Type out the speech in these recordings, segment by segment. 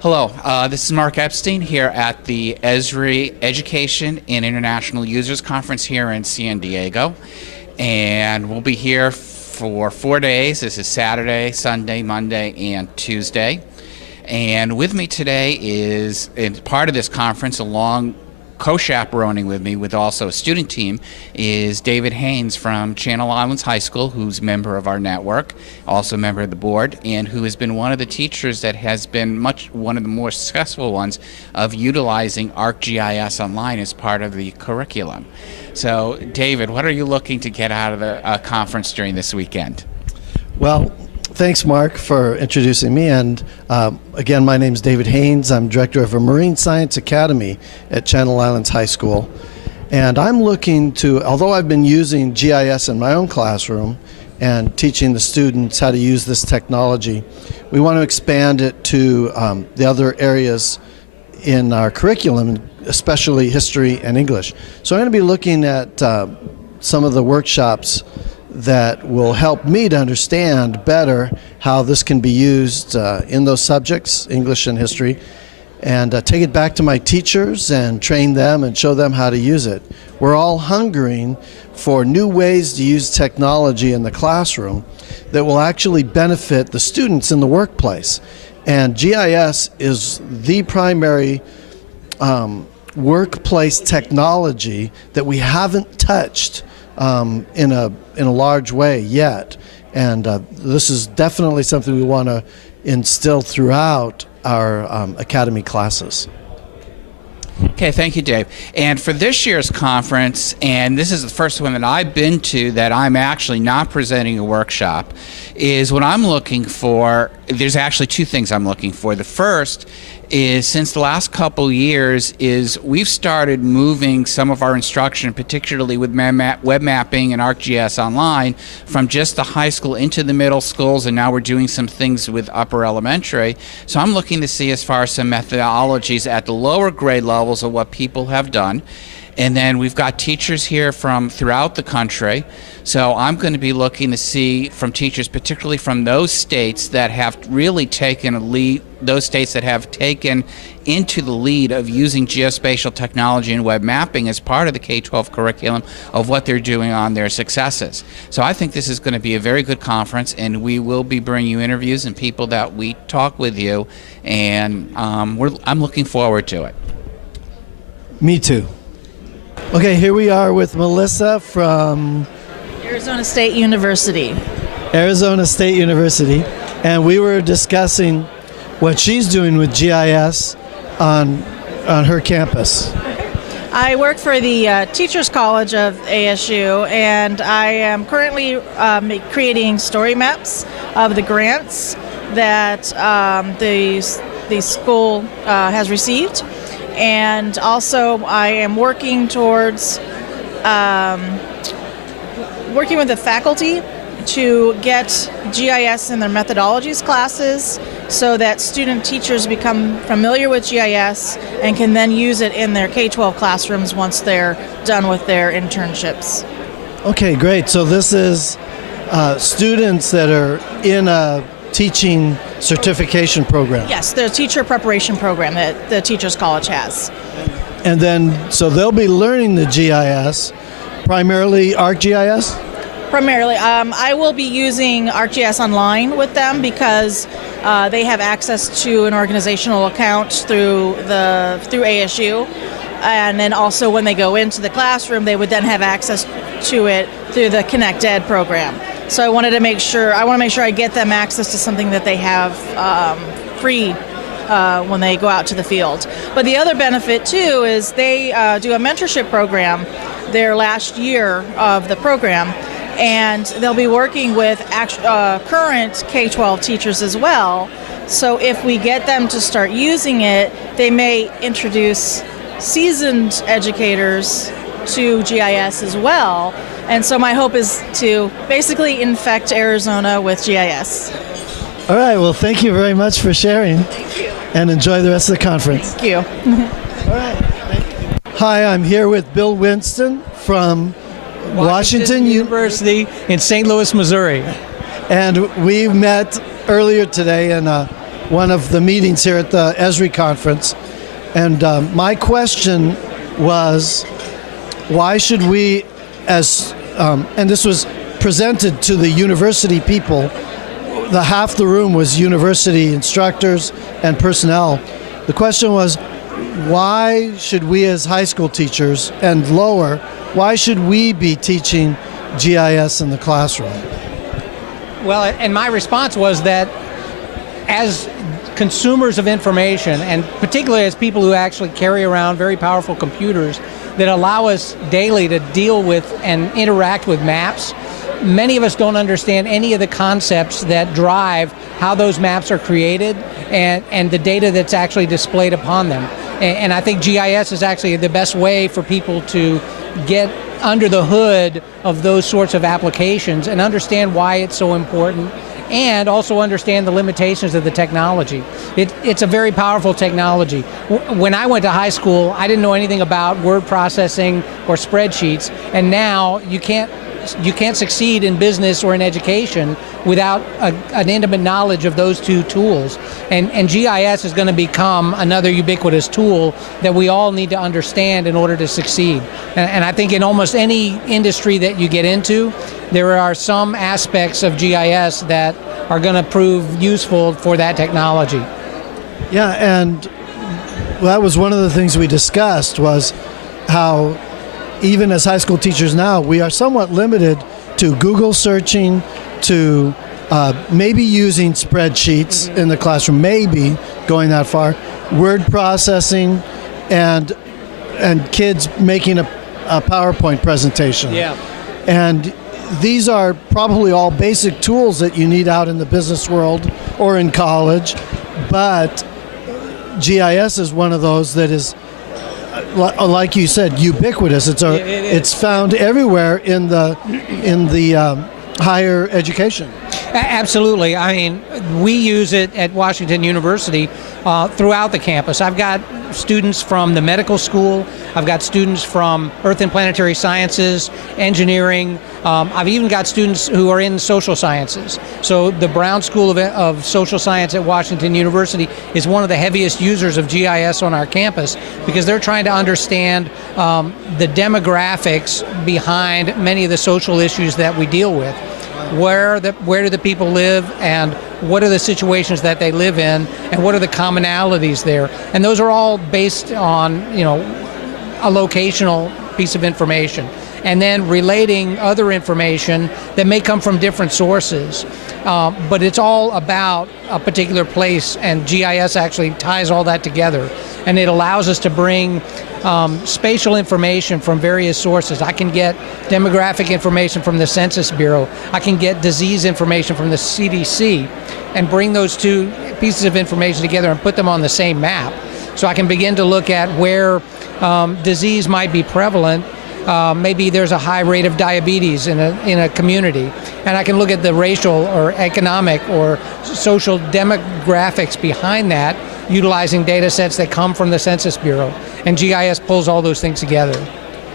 Hello, this is Mark Epstein here at the ESRI Education and International Users Conference here in San Diego. And we'll be here for 4 days. This is Saturday, Sunday, Monday, and Tuesday. And with me today is, in part of this conference, along co-chaperoning with me with also a student team, is David Haynes from Channel Islands High School, who's a member of our network, also a member of the board, and who has been one of the teachers that has been one of the more successful ones of utilizing ArcGIS Online as part of the curriculum. So, David, what are you looking to get out of the conference during this weekend? Well, thanks, Mark, for introducing me. And again, my name is David Haynes. I'm director of a Marine Science Academy at Channel Islands High School. And I'm looking to, although I've been using GIS in my own classroom and teaching the students how to use this technology, we want to expand it to the other areas in our curriculum, especially history and English. So I'm going to be looking at some of the workshops that will help me to understand better how this can be used in those subjects, English and history, and take it back to my teachers and train them and show them how to use it. We're all hungering for new ways to use technology in the classroom that will actually benefit the students in the workplace. And GIS is the primary workplace technology that we haven't touched in a large way yet, and this is definitely something we want to instill throughout our academy classes. Okay, thank you, Dave. And for this year's conference, and this is the first one that I've been to that I'm actually not presenting a workshop, is what I'm looking for. There's actually two things I'm looking for. The first is, since the last couple years, is we've started moving some of our instruction, particularly with web mapping and ArcGIS Online, from just the high school into the middle schools, and now we're doing some things with upper elementary. So I'm looking to see as far as some methodologies at the lower grade levels of what people have done. And then we've got teachers here from throughout the country. So I'm going to be looking to see from teachers, particularly from those states that have really taken a lead, those states that have taken into the lead of using geospatial technology and web mapping as part of the K-12 curriculum, of what they're doing on their successes. So I think this is going to be a very good conference, and we will be bringing you interviews and people that we talk with you, and I'm looking forward to it. Me too. Okay, here we are with Melissa from Arizona State University. And we were discussing what she's doing with GIS on her campus. I work for the Teachers College of ASU, and I am currently creating story maps of the grants that the school has received. And also I am working towards working with the faculty to get GIS in their methodologies classes so that student teachers become familiar with GIS and can then use it in their K-12 classrooms once they're done with their internships. Okay, great. So this is students that are in a teaching certification program. Yes, the teacher preparation program that the Teachers College has. And then, so they'll be learning the GIS, primarily ArcGIS? Primarily. I will be using ArcGIS Online with them because they have access to an organizational account through ASU. And then also when they go into the classroom, they would then have access to it through the Connect Ed program. So I want to make sure I get them access to something that they have free when they go out to the field. But the other benefit too is they do a mentorship program their last year of the program, and they'll be working with current K-12 teachers as well. So if we get them to start using it, they may introduce seasoned educators to GIS as well. And so my hope is to basically infect Arizona with GIS. All right, well, thank you very much for sharing. Thank you. And enjoy the rest of the conference. Thank you. All right. Thank you. Hi, I'm here with Bill Winston from Washington University in St. Louis, Missouri. And we met earlier today in a one of the meetings here at the ESRI conference. And my question was, why should we, and this was presented to the university people, half the room was university instructors and personnel. The question was, why should we as high school teachers and lower, why should we be teaching GIS in the classroom? Well, and my response was that as consumers of information, and particularly as people who actually carry around very powerful computers that allow us daily to deal with and interact with maps, many of us don't understand any of the concepts that drive how those maps are created and the data that's actually displayed upon them. And I think GIS is actually the best way for people to get under the hood of those sorts of applications and understand why it's so important, and also understand the limitations of the technology. It's a very powerful technology. When I went to high school, I didn't know anything about word processing or spreadsheets, and now you can't succeed in business or in education without an intimate knowledge of those two tools. And GIS is going to become another ubiquitous tool that we all need to understand in order to succeed. And I think in almost any industry that you get into, there are some aspects of GIS that are going to prove useful for that technology. Yeah, and that was one of the things we discussed, was how even as high school teachers now, we are somewhat limited to Google searching, to maybe using spreadsheets in the classroom, maybe going that far, word processing, and kids making a PowerPoint presentation. Yeah. And these are probably all basic tools that you need out in the business world or in college, but GIS is one of those that is, like you said, ubiquitous. It's found everywhere in the higher education. Absolutely. I mean, we use it at Washington University throughout the campus. I've got students from the medical school. I've got students from Earth and Planetary Sciences, engineering. I've even got students who are in social sciences. So the Brown School of Social Science at Washington University is one of the heaviest users of GIS on our campus, because they're trying to understand the demographics behind many of the social issues that we deal with. Where do the people live, and what are the situations that they live in, and what are the commonalities there? And those are all based on, a locational piece of information, and then relating other information that may come from different sources. But it's all about a particular place, and GIS actually ties all that together. And it allows us to bring spatial information from various sources. I can get demographic information from the Census Bureau. I can get disease information from the CDC, and bring those two pieces of information together and put them on the same map. So I can begin to look at where disease might be prevalent. Maybe there's a high rate of diabetes in a community, and I can look at the racial or economic or social demographics behind that, utilizing data sets that come from the Census Bureau. And GIS pulls all those things together.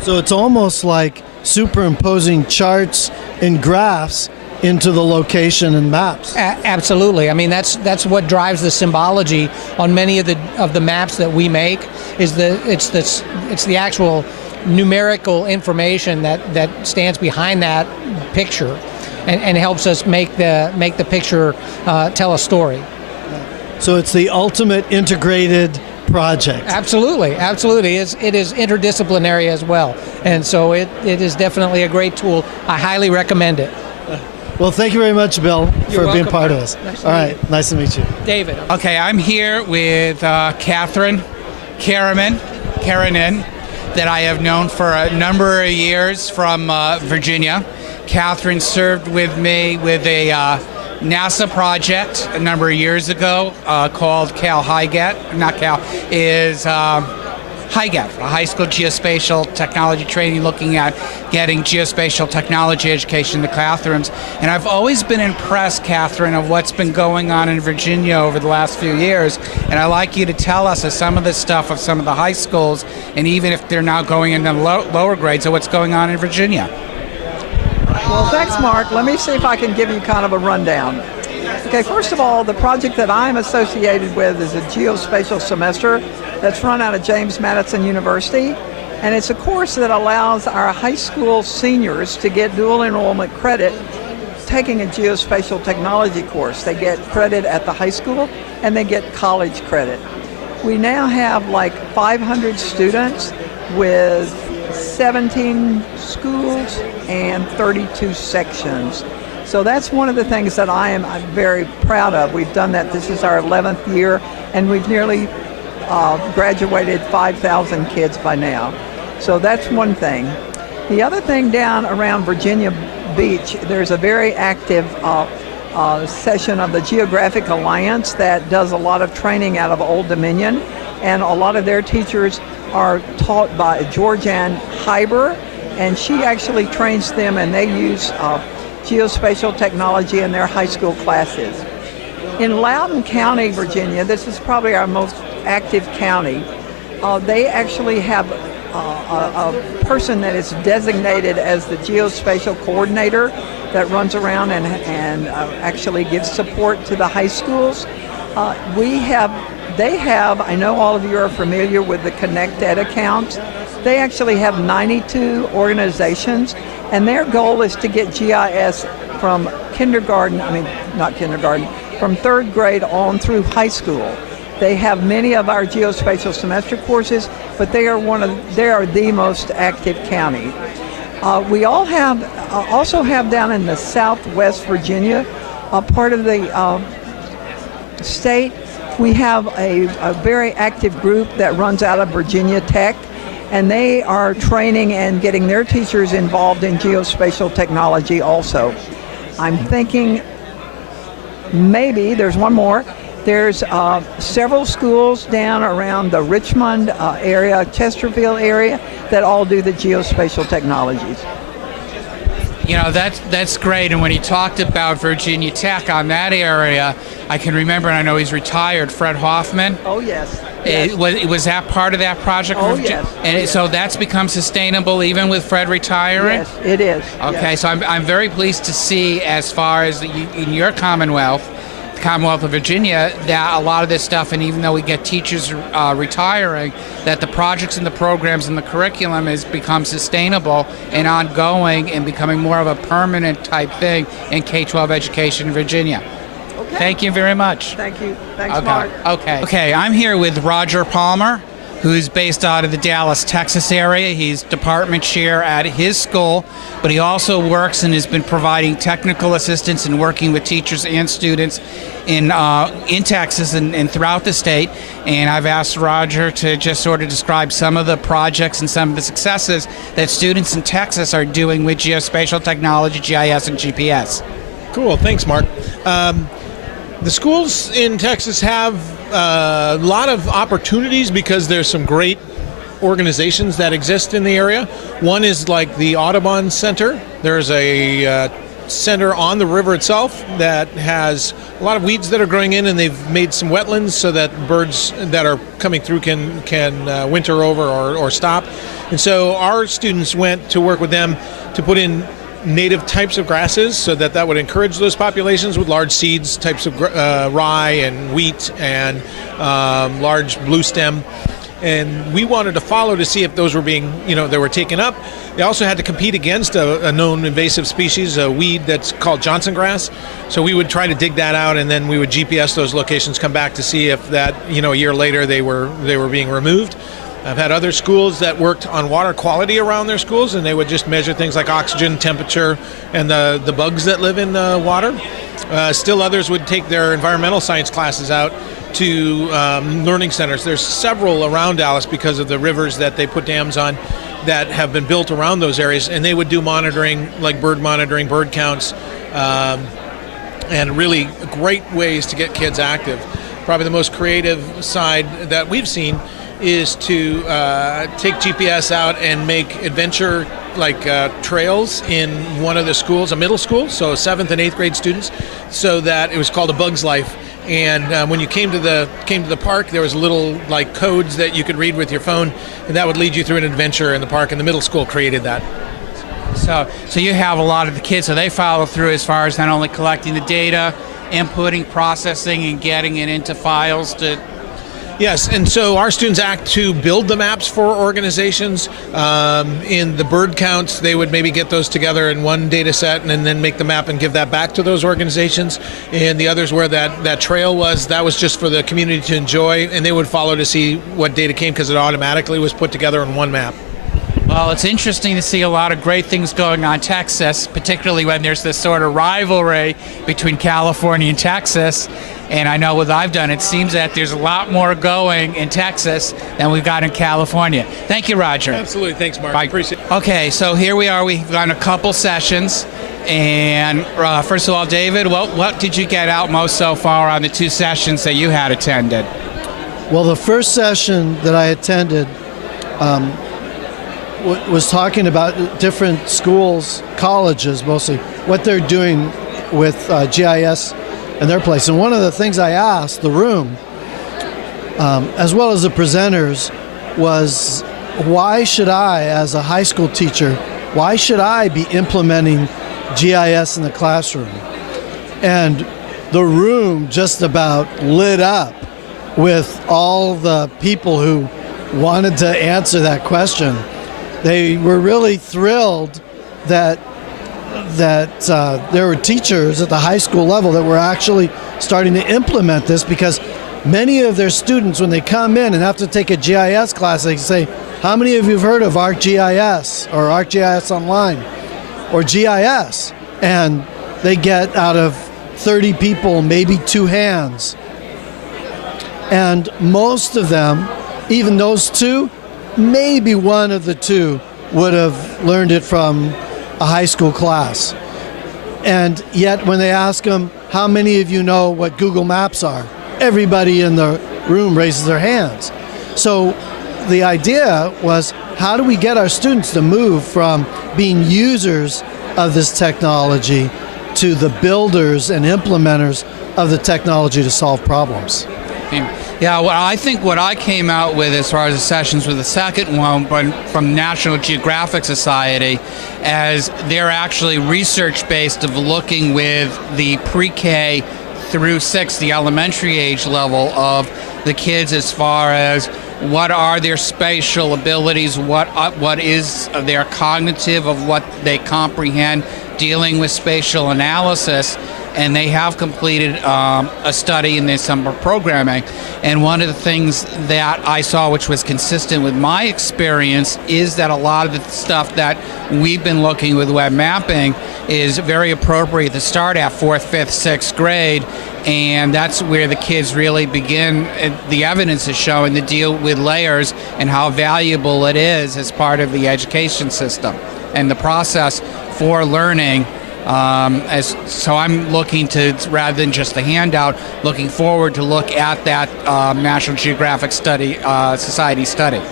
So it's almost like superimposing charts and graphs into the location and maps. Absolutely. I mean, that's what drives the symbology on many of the maps that we make. It's the actual numerical information that stands behind that picture, and helps us make the picture tell a story. So it's the ultimate integrated project. Absolutely. It is interdisciplinary as well, and so it is definitely a great tool. I highly recommend it. Well, thank you very much, Bill, for being part of us. Nice All right, nice to meet you. David. Okay, I'm here with Karanin, that I have known for a number of years from Virginia. Catherine served with me with a NASA project a number of years ago called HiGET, a high school geospatial technology training, looking at getting geospatial technology education in the classrooms. And I've always been impressed, Catherine, of what's been going on in Virginia over the last few years. And I'd like you to tell us of some of the stuff of some of the high schools, and even if they're now going into lower grades, of what's going on in Virginia. Well, thanks, Mark. Let me see if I can give you kind of a rundown. Okay, first of all, the project that I'm associated with is a geospatial semester that's run out of James Madison University. And it's a course that allows our high school seniors to get dual enrollment credit taking a geospatial technology course. They get credit at the high school and they get college credit. We now have like 500 students with 17 schools and 32 sections. So that's one of the things that I'm very proud of. We've done that. This is our 11th year, and we've nearly graduated 5,000 kids by now. So that's one thing. The other thing, down around Virginia Beach, there's a very active session of the Geographic Alliance that does a lot of training out of Old Dominion, and a lot of their teachers are taught by Georgianne Hyber, and she actually trains them, and they use geospatial technology in their high school classes. In Loudoun County, Virginia, this is probably our most active county. They actually have a person that is designated as the geospatial coordinator that runs around and actually gives support to the high schools. They have, I know all of you are familiar with the ConnectEd account. They actually have 92 organizations, and their goal is to get GIS from from third grade on through high school. They have many of our geospatial semester courses, but they are the most active county. We also have down in the Southwest Virginia, part of the state, we have a very active group that runs out of Virginia Tech, and they are training and getting their teachers involved in geospatial technology also. I'm thinking maybe there's one more. There's several schools down around the Richmond area, Chesterfield area, that all do the geospatial technologies. You know, that's great. And when he talked about Virginia Tech on that area, I can remember, and I know he's retired, Fred Hoffman. Oh, yes. Was that part of that project? Oh, yes. And yes. So that's become sustainable even with Fred retiring? Yes, it is. Okay, yes. so I'm very pleased to see, as far as in your Commonwealth, the Commonwealth of Virginia, that a lot of this stuff, and even though we get teachers retiring, that the projects and the programs and the curriculum has become sustainable and ongoing and becoming more of a permanent type thing in K-12 education in Virginia. Okay. Thank you very much. Thank you. Thanks, Okay. Mark. Okay, I'm here with Roger Palmer, who's based out of the Dallas, Texas area. He's department chair at his school, but he also works and has been providing technical assistance and working with teachers and students in Texas and throughout the state. And I've asked Roger to just sort of describe some of the projects and some of the successes that students in Texas are doing with geospatial technology, GIS, and GPS. Cool, thanks, Mark. The schools in Texas have a lot of opportunities because there's some great organizations that exist in the area. One is like the Audubon Center. There's a center on the river itself that has a lot of weeds that are growing in, and they've made some wetlands so that birds that are coming through can winter over or stop. And so our students went to work with them to put in native types of grasses so that would encourage those populations with large seeds, types of rye and wheat and large blue stem. And we wanted to follow to see if those were they were taken up. They also had to compete against a known invasive species, a weed that's called Johnson grass. So we would try to dig that out, and then we would GPS those locations, come back to see if that, a year later they were being removed. I've had other schools that worked on water quality around their schools, and they would just measure things like oxygen, temperature, and the bugs that live in the water. Still others would take their environmental science classes out to learning centers. There's several around Dallas because of the rivers that they put dams on that have been built around those areas, and they would do monitoring, like bird monitoring, bird counts, and really great ways to get kids active. Probably the most creative side that we've seen is to take GPS out and make adventure trails in one of the schools, a middle school, so 7th and 8th grade students, so that it was called A Bug's Life. And when you came to the park, there was little codes that you could read with your phone, and that would lead you through an adventure in the park, and the middle school created that. So you have a lot of the kids, so they follow through as far as not only collecting the data inputting, processing, and getting it into files to. Yes, and so our students act to build the maps for organizations. In the bird counts, they would maybe get those together in one data set and then make the map and give that back to those organizations. And the others where that trail was, that was just for the community to enjoy, and they would follow to see what data came because it automatically was put together in one map. Well, it's interesting to see a lot of great things going on in Texas, particularly when there's this sort of rivalry between California and Texas. And I know what I've done, it seems that there's a lot more going in Texas than we've got in California. Thank you, Roger. Absolutely. Thanks, Mark. Bye. Appreciate it. Okay, so here we are. We've done a couple sessions. And first of all, David, what did you get out most so far on the two sessions that you had attended? Well, the first session that I attended was talking about different schools, colleges mostly, what they're doing with GIS in their place. And one of the things I asked the room, as well as the presenters, was why should I, as a high school teacher, why should I be implementing GIS in the classroom? And the room just about lit up with all the people who wanted to answer that question. They were really thrilled that there were teachers at the high school level that were actually starting to implement this, because many of their students, when they come in and have to take a GIS class, they say, how many of you have heard of ArcGIS or ArcGIS Online or GIS? And they get out of 30 people, maybe 2 hands. And most of them, even those 2, maybe one of the 2 would have learned it from a high school class. And yet when they ask them, how many of you know what Google Maps are? Everybody in the room raises their hands. So the idea was, how do we get our students to move from being users of this technology to the builders and implementers of the technology to solve problems? Yeah, well, I think what I came out with as far as the sessions with the second one, but from National Geographic Society, as they're actually research-based of looking with the pre-K through 6, the elementary age level of the kids, as far as what are their spatial abilities, what is their cognitive of what they comprehend, dealing with spatial analysis. And they have completed a study in this summer programming. And one of the things that I saw, which was consistent with my experience, is that a lot of the stuff that we've been looking with web mapping is very appropriate to start at 4th, 5th, 6th grade. And that's where the kids really begin. The evidence is showing to deal with layers and how valuable it is as part of the education system and the process for learning. So I'm looking to, rather than just a handout, looking forward to look at that National Geographic Society study.